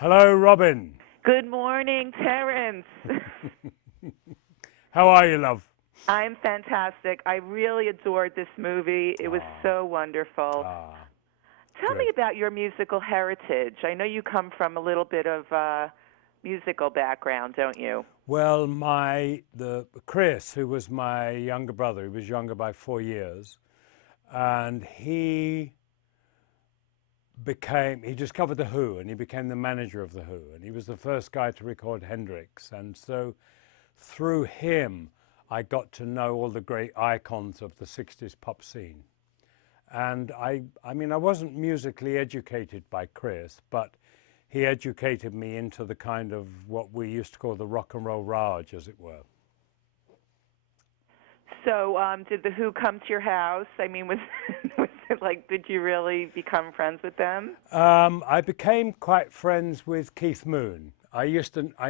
Hello, Robin. Good morning, Terence. How are you, love? I'm fantastic. I really adored this movie. It was Ah, so wonderful. ah, Tell me good. about your musical heritage. I know you come from a little bit of musical background, don't you? Well, the Chris, who was my younger brother, he was younger by 4 years, and he discovered the Who, and he became the manager of the Who, and he was the first guy to record Hendrix, and so through him, I got to know all the great icons of the 60s pop scene. And I mean, I wasn't musically educated by Chris, but he educated me into the kind of what we used to call the rock and roll Raj, as it were. So, did the Who come to your house? I mean, was was it like, did you really become friends with them? I became quite friends with Keith Moon. I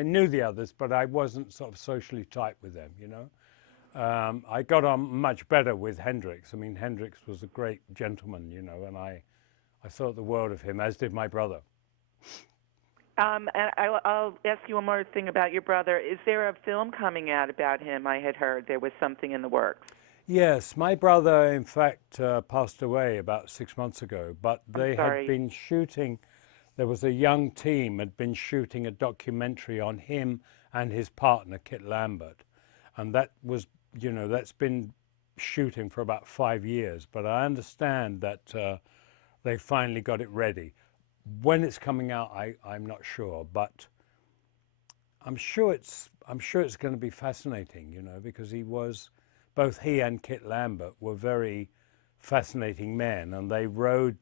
knew the others, but I wasn't sort of socially tight with them, you know. I got on much better with Hendrix. I mean, Hendrix was a great gentleman, you know, and I thought the world of him, as did my brother. And I'll ask you one more thing about your brother. Is there a film coming out about him? I had heard there was something in the works. Yes, my brother, in fact, passed away about 6 months ago, but I'm they had sorry. been shooting, there was a young team had been shooting a documentary on him and his partner, Kit Lambert. And that was, you know, that's been shooting for about 5 years, but I understand that they finally got it ready. When it's coming out, I'm not sure, but I'm sure it's going to be fascinating, you know, because both he and Kit Lambert were very fascinating men, and they were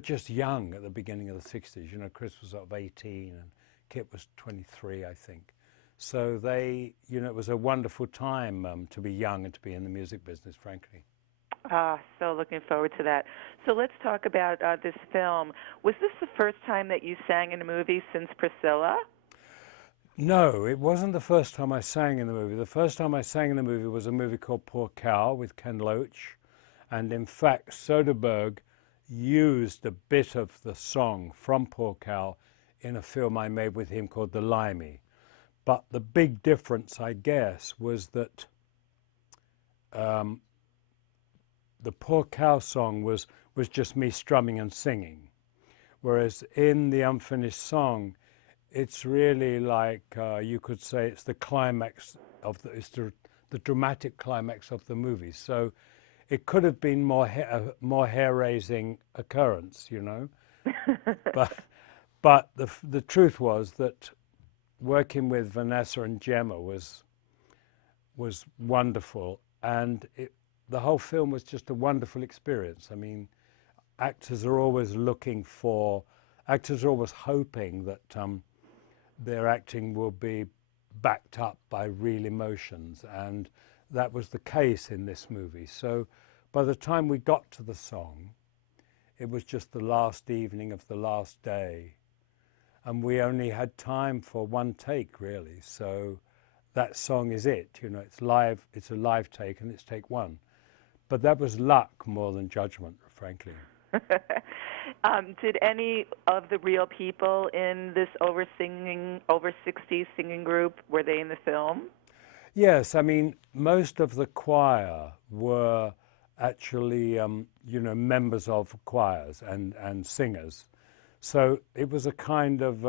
just young at the beginning of the 60s. You know, Chris was sort of 18 and Kit was 23, I think. So it was a wonderful time to be young and to be in the music business, frankly. So looking forward to that. So let's talk about this film. Was this the first time that you sang in a movie since Priscilla? No, it wasn't the first time I sang in the movie. The first time I sang in the movie was a movie called Poor Cow with Ken Loach. And in fact, Soderbergh used a bit of the song from Poor Cow in a film I made with him called The Limey. But the big difference, I guess, was that um, the Poor Cow song was just me strumming and singing. Whereas in the unfinished song, it's really like you could say it's the climax the dramatic climax of the movie. So it could have been more hair-raising occurrence, you know. But the truth was that working with Vanessa and Gemma was wonderful, and the whole film was just a wonderful experience. I mean, actors are always actors are always hoping that their acting will be backed up by real emotions, and that was the case in this movie. So by the time we got to the song, it was just the last evening of the last day, and we only had time for one take, really. So that song is it, you know, it's live, it's a live take, and it's take one. But that was luck more than judgment, frankly. Did any of the real people in this over 60s singing group, were they in the film? Yes, I mean, most of the choir were actually, members of choirs and singers. So it was a kind of,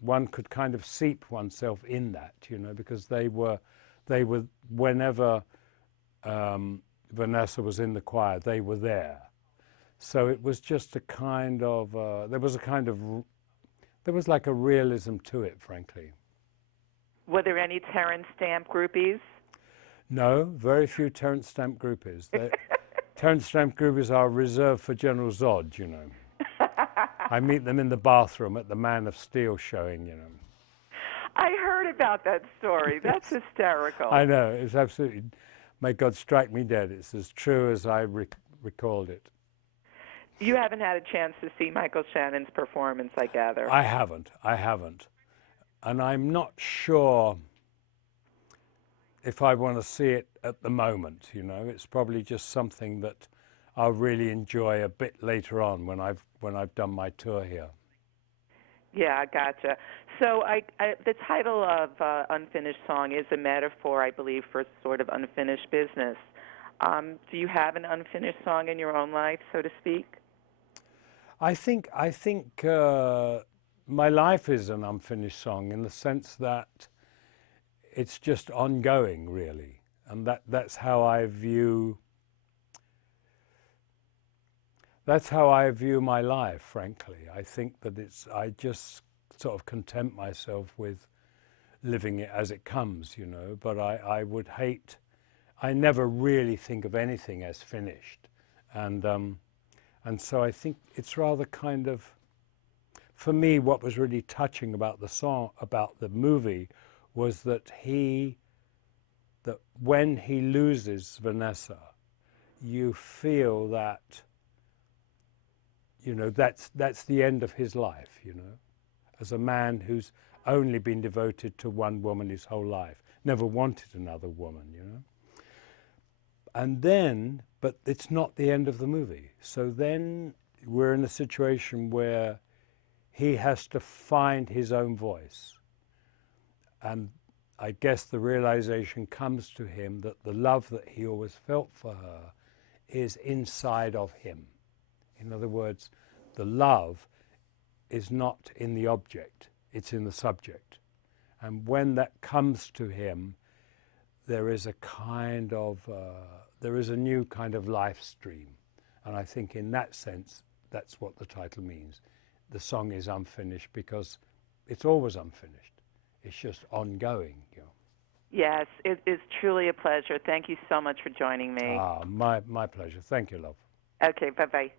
one could kind of seep oneself in that, you know, because they were, whenever Vanessa was in the choir, they were there. So it was just a kind of, there was like a realism to it, frankly. Were there any Terence Stamp groupies? No, very few Terence Stamp groupies. Terence Stamp groupies are reserved for General Zod, you know. I meet them in the bathroom at the Man of Steel showing, you know. I heard about that story. That's Yes. hysterical. I know, it's absolutely, may God strike me dead. It's as true as I recalled it. You haven't had a chance to see Michael Shannon's performance, I gather. I haven't. And I'm not sure if I want to see it at the moment, you know. It's probably just something that I'll really enjoy a bit later on when I've done my tour here. Yeah, gotcha. So the title of Unfinished Song is a metaphor, I believe, for sort of unfinished business. Do you have an unfinished song in your own life, so to speak? I think my life is an unfinished song in the sense that it's just ongoing, really, and that's how I view my life. Frankly, I think that I just sort of content myself with living it as it comes, you know. But I would hate. I never really think of anything as finished, and so I think it's rather kind of, for me, what was really touching about the song, about the movie, was that when he loses Vanessa, you feel that, you know, that's the end of his life, you know, as a man who's only been devoted to one woman his whole life, never wanted another woman, you know. And then, but it's not the end of the movie. So then we're in a situation where he has to find his own voice. And I guess the realization comes to him that the love that he always felt for her is inside of him. In other words, the love is not in the object, it's in the subject. And when that comes to him, there is a kind of, there is a new kind of life stream. And I think in that sense, that's what the title means. The song is unfinished because it's always unfinished. It's just ongoing, you know. Yes, it is truly a pleasure. Thank you so much for joining me. My pleasure. Thank you, love. Okay, bye-bye.